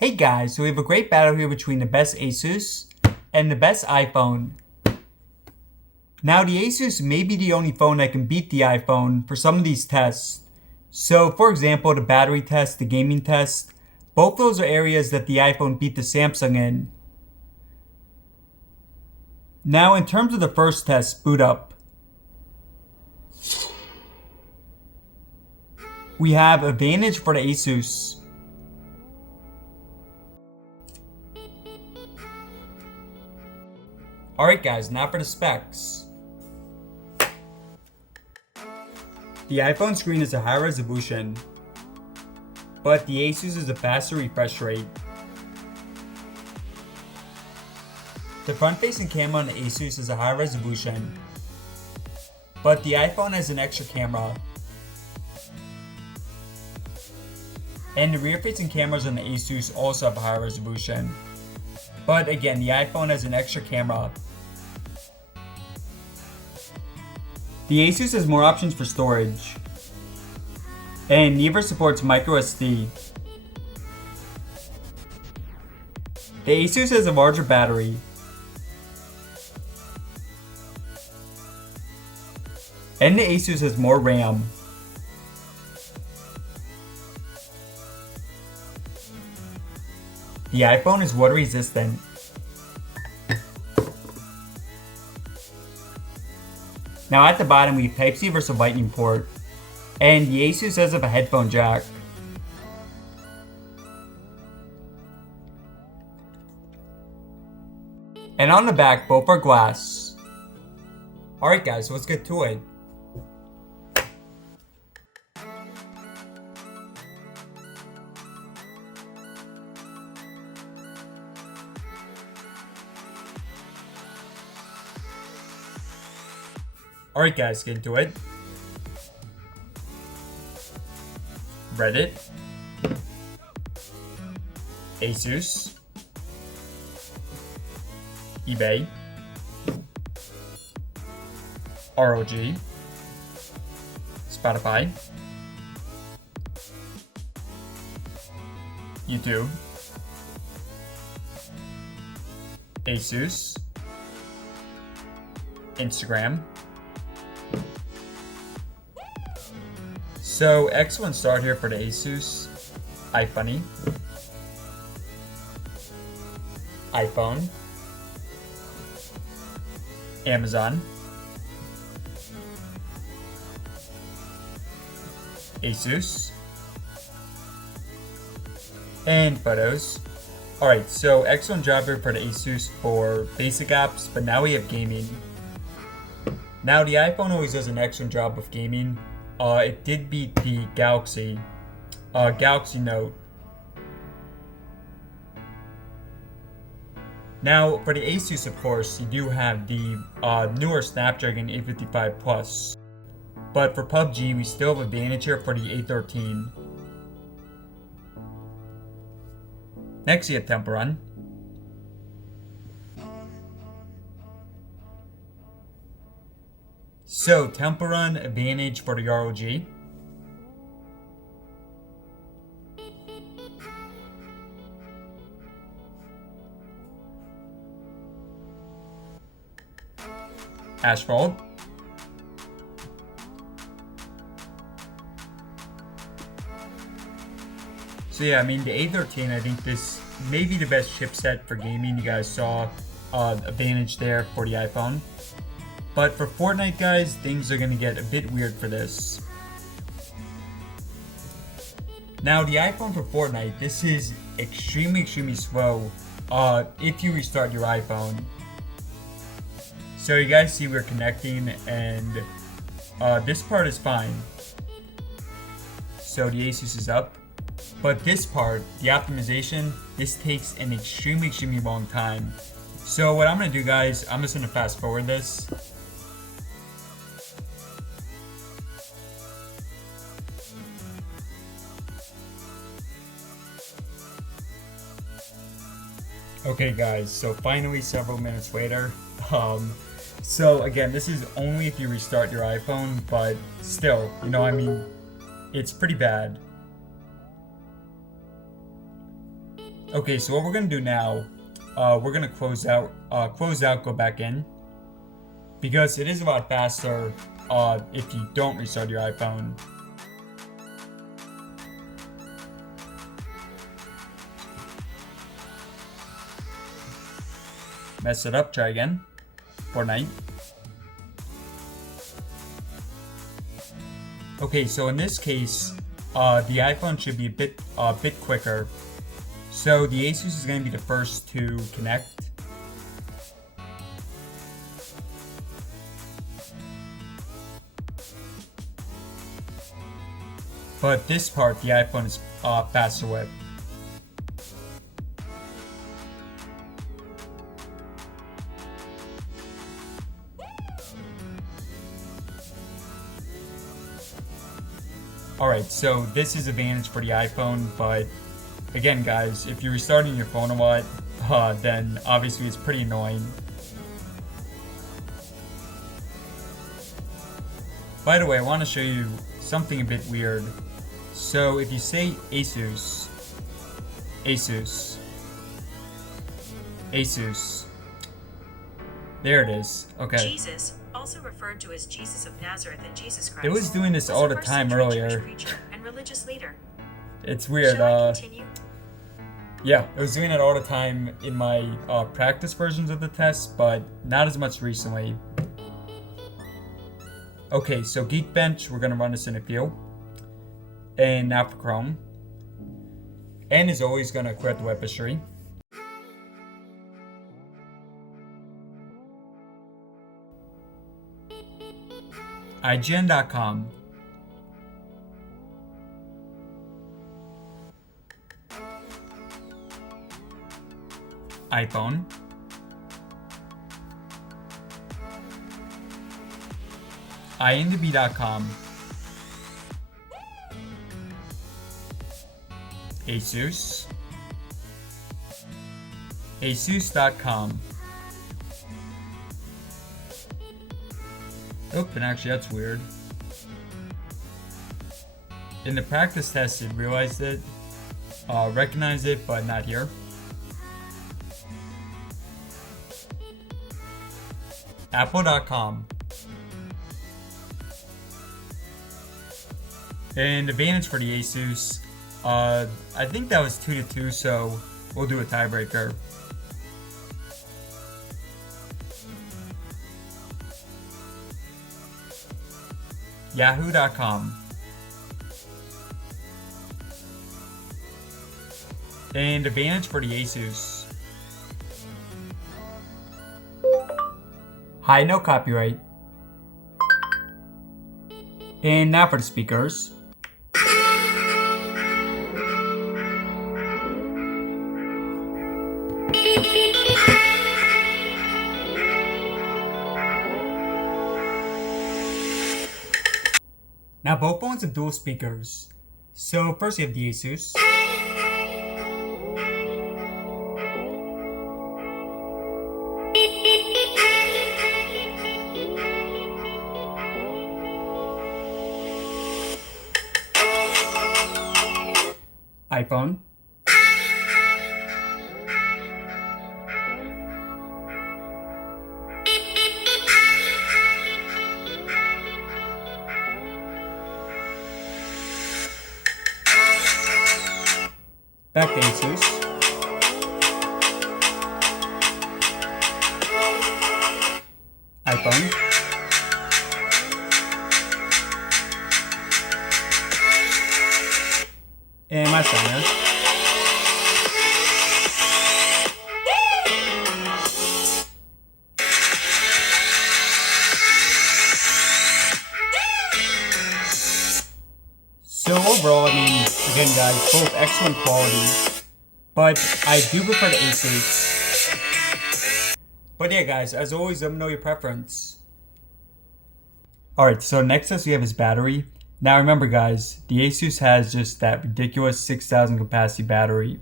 Hey guys, so we have a great battle here between the best ASUS and the best iPhone. Now the ASUS may be the only phone that can beat the iPhone for some of these tests. So for example, the battery test, the gaming test, both those are areas that the iPhone beat the Samsung in. Now in terms of the first test, boot up. We have advantage for the ASUS. Alright guys, now for the specs. The iPhone screen is a high resolution, but the ASUS is a faster refresh rate. The front-facing camera on the ASUS is a high resolution, but the iPhone has an extra camera. And the rear-facing cameras on the ASUS also have a high resolution, but again, the iPhone has an extra camera. The ASUS has more options for storage, and neither supports microSD. The ASUS has a larger battery, and the ASUS has more RAM. The iPhone is water resistant. Now at the bottom we have Type-C versus Lightning port, and the ASUS does have a headphone jack. And on the back, both are glass. Alright guys, so let's get to it. Alright guys, get into it. Reddit, ASUS, eBay, ROG, Spotify, YouTube, ASUS, Instagram. So excellent start here for the ASUS, iFunny, iPhone, Amazon, ASUS, and Photos. Alright, so excellent job here for the ASUS for basic apps, but now we have gaming. Now the iPhone always does an excellent job with gaming. It did beat the Galaxy Note. Now, for the ASUS, of course, you do have the newer Snapdragon 855 Plus. But for PUBG, we still have advantage here for the A13. Next, you have Temple Run. So, Temple Run, advantage for the ROG. Asphalt. So yeah, I mean the A13, I think this may be the best chipset for gaming. You guys saw advantage there for the iPhone. But for Fortnite, guys, things are going to get a bit weird for this. Now, the iPhone for Fortnite, this is extremely slow if you restart your iPhone. So you guys see we're connecting, and this part is fine. So the ASUS is up. But this part, the optimization, this takes an extremely long time. So what I'm going to do, guys, I'm just going to fast forward this. Okay guys, so finally several minutes later, so again, this is only if you restart your iPhone, but still, you know, I mean, it's pretty bad. Okay, so what we're gonna do now, we're gonna close out, go back in, because it is a lot faster if you don't restart your iPhone. Mess it up, try again. Fortnite. Okay, so in this case, the iPhone should be a bit quicker. So the ASUS is going to be the first to connect. But this part, the iPhone is faster with. Alright, so this is advantage for the iPhone, but again guys, if you're restarting your phone a lot, then obviously it's pretty annoying. By the way, I want to show you something a bit weird. So if you say ASUS, there it is. Okay. Jesus, also referred to as Jesus of Nazareth and Jesus Christ, it was doing this all the time earlier. And religious leader. It's weird. Shall I continue? Yeah, it was doing it all the time in my practice versions of the test, but not as much recently. Okay, so Geekbench, we're gonna run this in a few. And now for Chrome. And is always gonna clear out the web history. IGN.com. iPhone. IMDb.com. ASUS. ASUS.com. Oh, and actually that's weird. In the practice test it realized it, recognized it, but not here. Apple.com. And advantage for the ASUS, I think that was 2-2, so we'll do a tiebreaker. Yahoo.com. And advantage for the ASUS. Hi, no copyright. And now for the speakers. Now both phones have dual speakers. So first you have the ASUS. iPhone. Back to ASUS. iPhone. And my signer. So overall, I mean, again guys, both excellent quality, but I do prefer the ASUS. But yeah guys, as always, let me know your preference. Alright, so next up we have his battery. Now remember guys, the ASUS has just that ridiculous 6,000 capacity battery.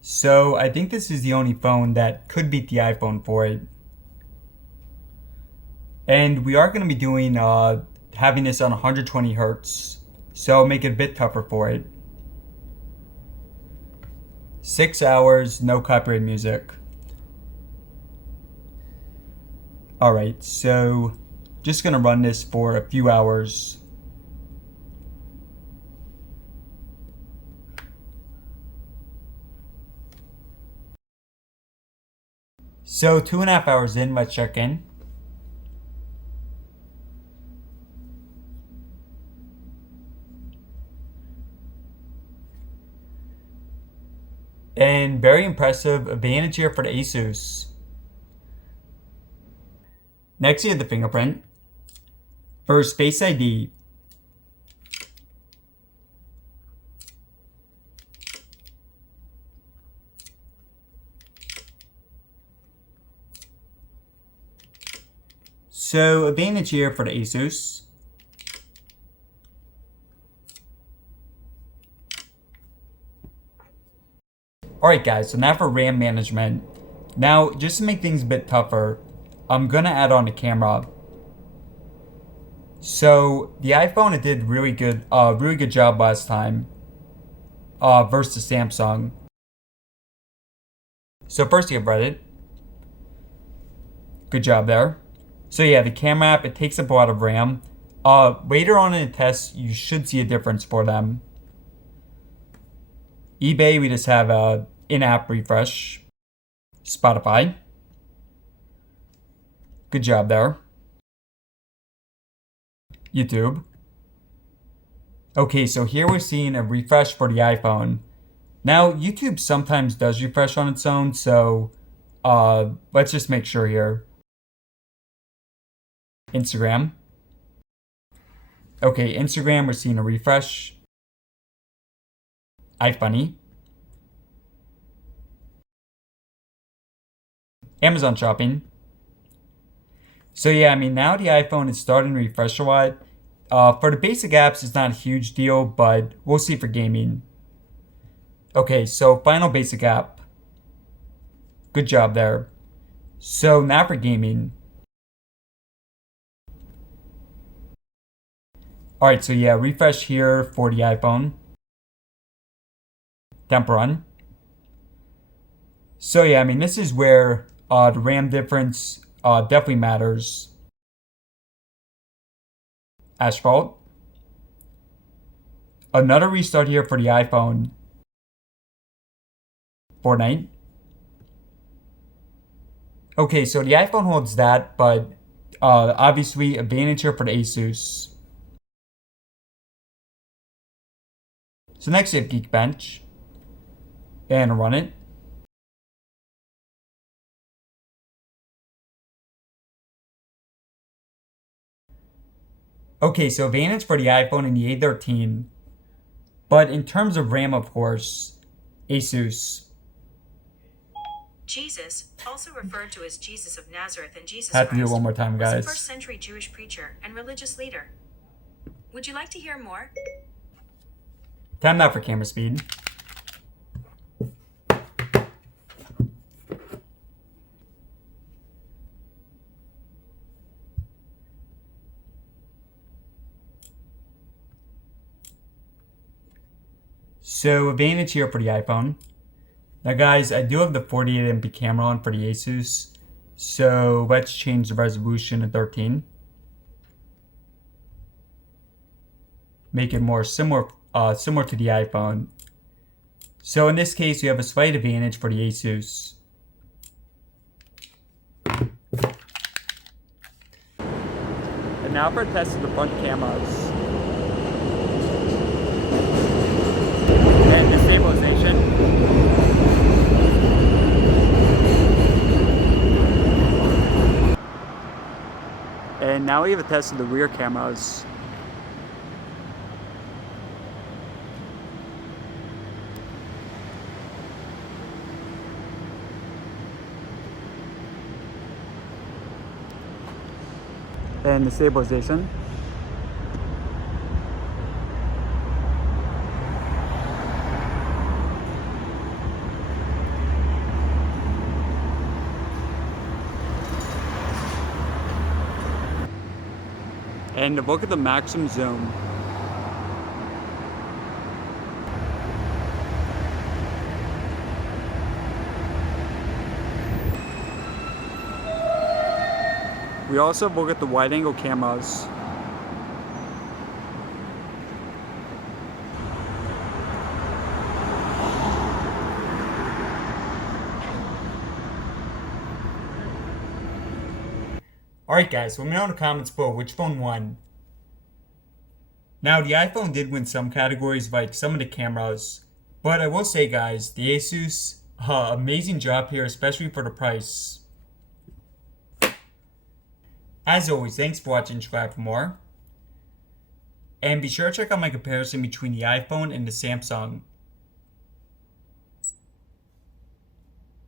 So I think this is the only phone that could beat the iPhone for it. And we are going to be doing having this on 120 Hertz. So make it a bit tougher for it. 6 hours, no copyright music. Alright, so just gonna run this for a few hours. So 2.5 hours in, let's check in. And very impressive advantage here for the ASUS. Next you have the fingerprint. First, Face ID. So advantage here for the ASUS. Alright guys, so now for RAM management. Now, just to make things a bit tougher, I'm gonna add on a camera. So the iPhone, it did really good job last time versus Samsung. So first you have Reddit. Good job there. So yeah, the camera app, it takes up a lot of RAM. Later on in the test, you should see a difference for them. eBay, we just have a in-app refresh. Spotify. Good job there. YouTube. Okay, so here we're seeing a refresh for the iPhone. Now, YouTube sometimes does refresh on its own, so let's just make sure here. Instagram. Okay, Instagram, we're seeing a refresh. iFunny. Amazon shopping. So yeah, I mean, now the iPhone is starting to refresh a lot. For the basic apps, it's not a huge deal, but we'll see for gaming. Okay, so final basic app. Good job there. So now for gaming. Alright, so yeah, refresh here for the iPhone. Temp run. So yeah, I mean, this is where the RAM difference definitely matters. Asphalt. Another restart here for the iPhone. Fortnite. Okay, so the iPhone holds that, but obviously advantage here for the ASUS. So next you have Geekbench. And run it. Okay, so advantage for the iPhone and the A13. But in terms of RAM, of course, ASUS. Jesus, also referred to as Jesus of Nazareth and Jesus Have to do it Christ, one more time, was a guys. first-century Jewish preacher and religious leader. Would you like to hear more? Time now for camera speed. So advantage here for the iPhone. Now guys, I do have the 48MP camera on for the ASUS. So let's change the resolution to 13. Make it more similar to the iPhone. So in this case, you have a slight advantage for the ASUS. And now for a test of the front cameras. And the stabilization. And now we have a test of the rear cameras. And the stabilization. And look at the maximum zoom. We also look at the wide angle cameras. Alright guys, let me know in the comments below which phone won. Now the iPhone did win some categories like some of the cameras, but I will say guys, the ASUS, amazing job here, especially for the price. As always, thanks for watching, subscribe for more. And be sure to check out my comparison between the iPhone and the Samsung.